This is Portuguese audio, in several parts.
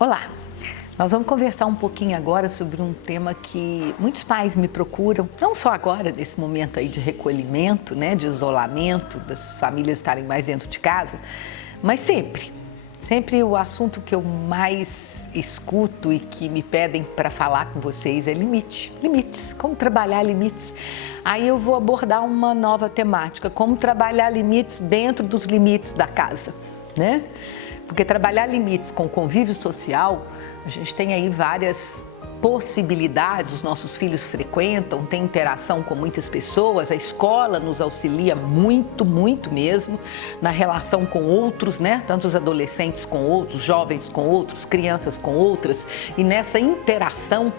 Olá, nós vamos conversar um pouquinho agora sobre um tema que muitos pais me procuram, não só agora, nesse momento aí de recolhimento, né, de isolamento, das famílias estarem mais dentro de casa, mas sempre. Sempre o assunto que eu mais escuto e que me pedem para falar com vocês é limites, como trabalhar limites. Aí eu vou abordar uma nova temática, como trabalhar limites dentro dos limites da casa, né? Porque trabalhar limites com convívio social, a gente tem aí várias possibilidades, os nossos filhos frequentam, tem interação com muitas pessoas, a escola nos auxilia muito mesmo na relação com outros, né? Tanto os adolescentes com outros, jovens com outros, crianças com outras, e nessa interação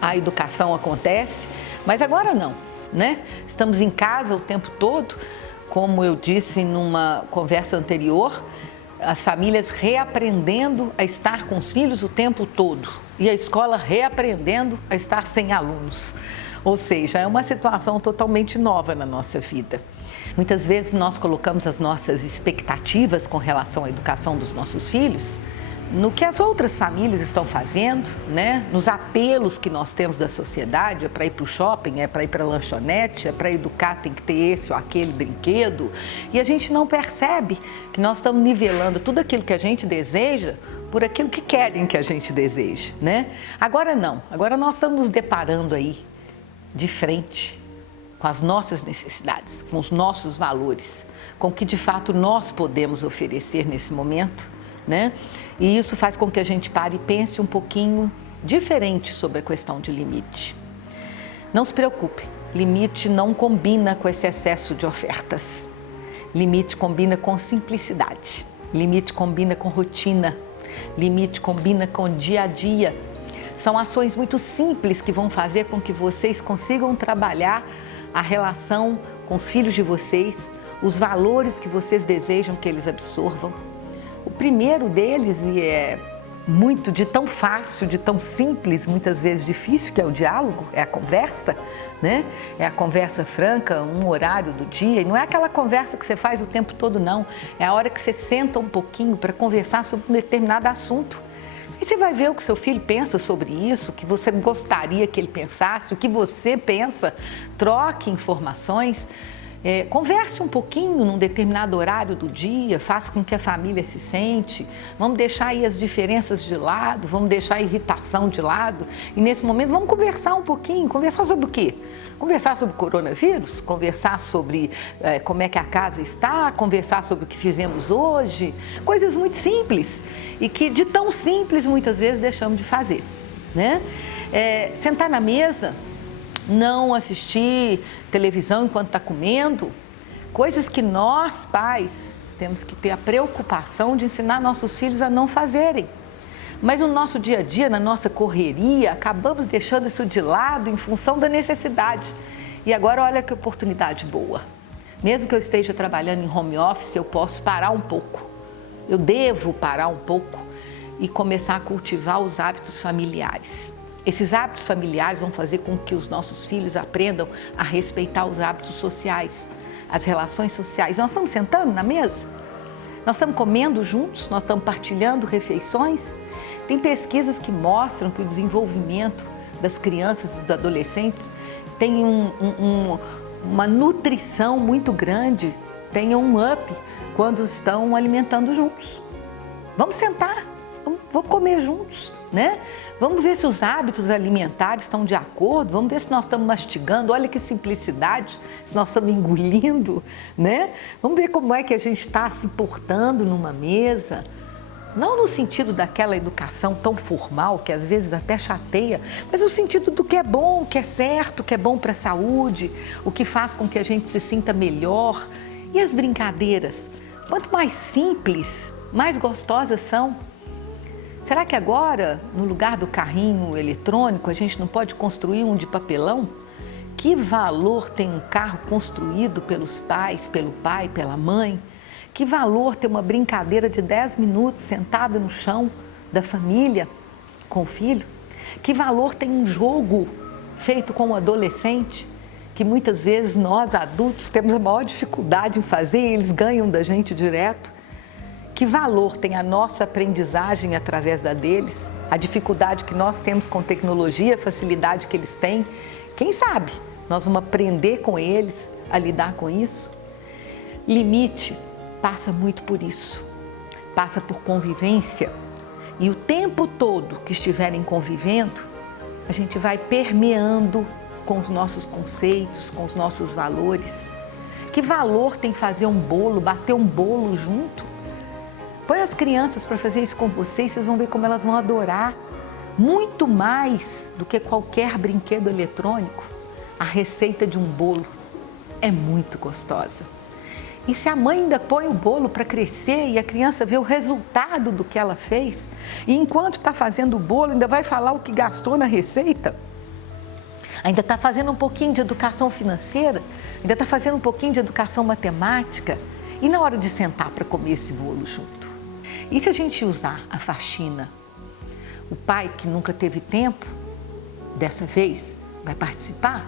a educação acontece, mas agora não, né? Estamos em casa o tempo todo, como eu disse numa conversa anterior, as famílias reaprendendo a estar com os filhos o tempo todo e a escola reaprendendo a estar sem alunos. Ou seja, é uma situação totalmente nova na nossa vida. Muitas vezes nós colocamos as nossas expectativas com relação à educação dos nossos filhos no que as outras famílias estão fazendo, né? Nos apelos que nós temos da sociedade, é para ir para o shopping, é para ir para a lanchonete, é para educar, tem que ter esse ou aquele brinquedo. E a gente não percebe que nós estamos nivelando tudo aquilo que a gente deseja por aquilo que querem que a gente deseje, né? Agora não, agora nós estamos nos deparando aí de frente com as nossas necessidades, com os nossos valores, com o que de fato nós podemos oferecer nesse momento, né? E isso faz com que a gente pare e pense um pouquinho diferente sobre a questão de limite. Não se preocupe, limite não combina com esse excesso de ofertas. Limite combina com simplicidade, limite combina com rotina, limite combina com dia a dia. São ações muito simples que vão fazer com que vocês consigam trabalhar a relação com os filhos de vocês, os valores que vocês desejam que eles absorvam. O primeiro deles, e é muito de tão fácil, de tão simples, muitas vezes difícil, que é o diálogo, é a conversa, né? É a conversa franca, um horário do dia, e não é aquela conversa que você faz o tempo todo, não. É a hora que você senta um pouquinho para conversar sobre um determinado assunto. E você vai ver o que seu filho pensa sobre isso, o que você gostaria que ele pensasse, o que você pensa, troque informações. Converse um pouquinho num determinado horário do dia, faça com que a família se sente, vamos deixar aí as diferenças de lado, vamos deixar a irritação de lado e nesse momento vamos conversar um pouquinho, conversar sobre o quê? Conversar sobre o coronavírus, conversar sobre como é que a casa está, conversar sobre o que fizemos hoje, coisas muito simples e que de tão simples muitas vezes deixamos de fazer, né? Sentar na mesa, não assistir televisão enquanto está comendo, coisas que nós, pais, temos que ter a preocupação de ensinar nossos filhos a não fazerem. Mas no nosso dia a dia, na nossa correria, acabamos deixando isso de lado em função da necessidade. E agora olha que oportunidade boa. Mesmo que eu esteja trabalhando em home office, eu posso parar um pouco. Eu devo parar um pouco e começar a cultivar os hábitos familiares. Esses hábitos familiares vão fazer com que os nossos filhos aprendam a respeitar os hábitos sociais, as relações sociais. Nós estamos sentando na mesa, nós estamos comendo juntos, nós estamos partilhando refeições. Tem pesquisas que mostram que o desenvolvimento das crianças e dos adolescentes tem uma nutrição muito grande, tem um up quando estão alimentando juntos. Vamos sentar, vamos comer juntos, né? Vamos ver se os hábitos alimentares estão de acordo, vamos ver se nós estamos mastigando, olha que simplicidade, se nós estamos engolindo, né? Vamos ver como é que a gente está se portando numa mesa, não no sentido daquela educação tão formal, que às vezes até chateia, mas no sentido do que é bom, o que é certo, o que é bom para a saúde, o que faz com que a gente se sinta melhor. E as brincadeiras, quanto mais simples, mais gostosas são. Será que agora, no lugar do carrinho eletrônico, a gente não pode construir um de papelão? Que valor tem um carro construído pelos pais, pelo pai, pela mãe? Que valor ter uma brincadeira de 10 minutos sentada no chão da família com o filho? Que valor tem um jogo feito com um adolescente que muitas vezes nós adultos temos a maior dificuldade em fazer e eles ganham da gente direto? Que valor tem a nossa aprendizagem através da deles? A dificuldade que nós temos com tecnologia, a facilidade que eles têm. Quem sabe nós vamos aprender com eles a lidar com isso? Limite passa muito por isso. Passa por convivência. E o tempo todo que estiverem convivendo, a gente vai permeando com os nossos conceitos, com os nossos valores. Que valor tem fazer um bolo, bater um bolo junto? Põe as crianças para fazer isso com vocês, vocês vão ver como elas vão adorar. Muito mais do que qualquer brinquedo eletrônico, a receita de um bolo é muito gostosa. E se a mãe ainda põe o bolo para crescer e a criança vê o resultado do que ela fez, e enquanto está fazendo o bolo ainda vai falar o que gastou na receita, ainda está fazendo um pouquinho de educação financeira, ainda está fazendo um pouquinho de educação matemática, e na hora de sentar para comer esse bolo junto? E se a gente usar a faxina? O pai que nunca teve tempo, dessa vez, vai participar?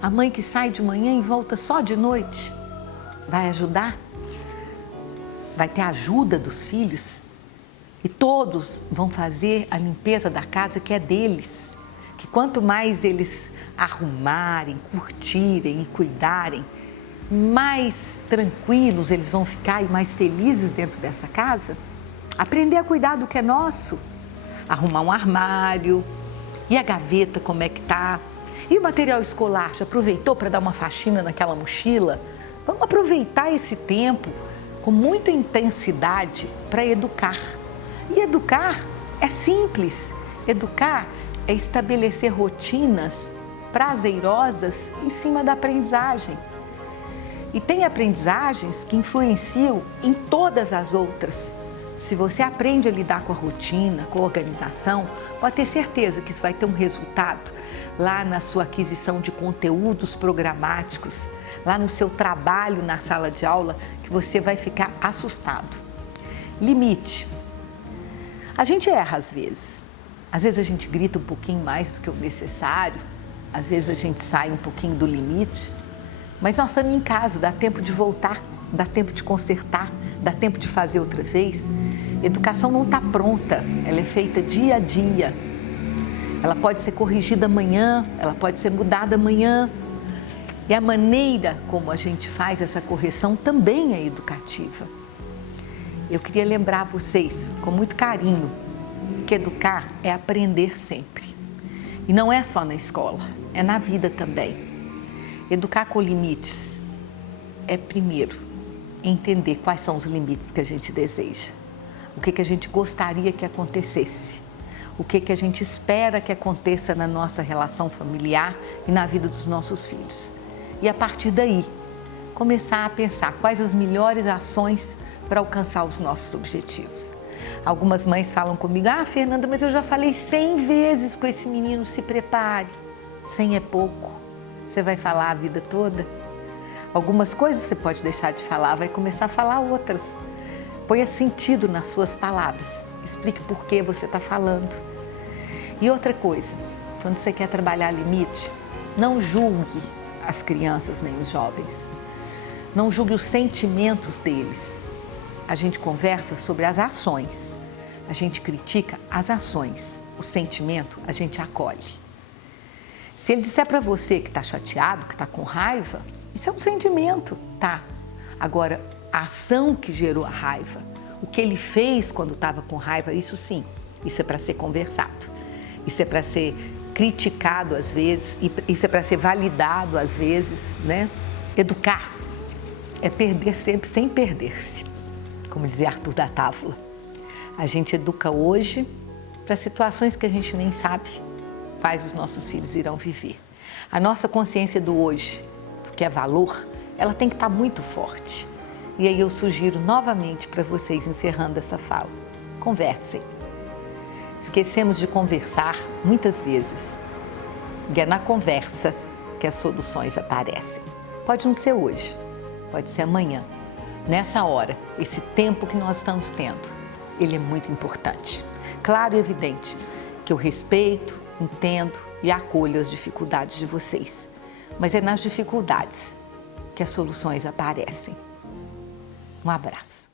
A mãe que sai de manhã e volta só de noite, vai ajudar? Vai ter a ajuda dos filhos? E todos vão fazer a limpeza da casa que é deles. Que quanto mais eles arrumarem, curtirem e cuidarem, mais tranquilos eles vão ficar e mais felizes dentro dessa casa. Aprender a cuidar do que é nosso. Arrumar um armário, e a gaveta como é que tá? E o material escolar, já aproveitou para dar uma faxina naquela mochila? Vamos aproveitar esse tempo com muita intensidade para educar. E educar é simples. Educar é estabelecer rotinas prazerosas em cima da aprendizagem. E tem aprendizagens que influenciam em todas as outras. Se você aprende a lidar com a rotina, com a organização, pode ter certeza que isso vai ter um resultado lá na sua aquisição de conteúdos programáticos, lá no seu trabalho na sala de aula, que você vai ficar assustado. Limite. A gente erra às vezes. Às vezes a gente grita um pouquinho mais do que o necessário, às vezes a gente sai um pouquinho do limite, mas nós estamos em casa, dá tempo de voltar, dá tempo de consertar, dá tempo de fazer outra vez. Educação não está pronta, ela é feita dia a dia. Ela pode ser corrigida amanhã, ela pode ser mudada amanhã. E a maneira como a gente faz essa correção também é educativa. Eu queria lembrar vocês, com muito carinho, que educar é aprender sempre. E não é só na escola, é na vida também. Educar com limites é, primeiro, entender quais são os limites que a gente deseja. O que a gente gostaria que acontecesse. O que a gente espera que aconteça na nossa relação familiar e na vida dos nossos filhos. E a partir daí, começar a pensar quais as melhores ações para alcançar os nossos objetivos. Algumas mães falam comigo, Fernanda, mas eu já falei 100 vezes com esse menino, se prepare. 100 é pouco. Você vai falar a vida toda? Algumas coisas você pode deixar de falar, vai começar a falar outras. Ponha sentido nas suas palavras. Explique por que você está falando. E outra coisa, quando você quer trabalhar limite, não julgue as crianças nem os jovens. Não julgue os sentimentos deles. A gente conversa sobre as ações. A gente critica as ações. O sentimento a gente acolhe. Se ele disser para você que está chateado, que está com raiva, isso é um sentimento, tá? Agora, a ação que gerou a raiva, o que ele fez quando estava com raiva, isso sim, isso é para ser conversado. Isso é para ser criticado às vezes, isso é para ser validado às vezes, né? Educar é perder sempre sem perder-se, como dizia Arthur da Távola. A gente educa hoje para situações que a gente nem sabe quais os nossos filhos irão viver. A nossa consciência do hoje, do que é valor, ela tem que estar muito forte. E aí eu sugiro novamente para vocês, encerrando essa fala, conversem. Esquecemos de conversar muitas vezes. E é na conversa que as soluções aparecem. Pode não ser hoje, pode ser amanhã. Nessa hora, esse tempo que nós estamos tendo, ele é muito importante. Claro e evidente que eu respeito, entendo e acolho as dificuldades de vocês. Mas é nas dificuldades que as soluções aparecem. Um abraço.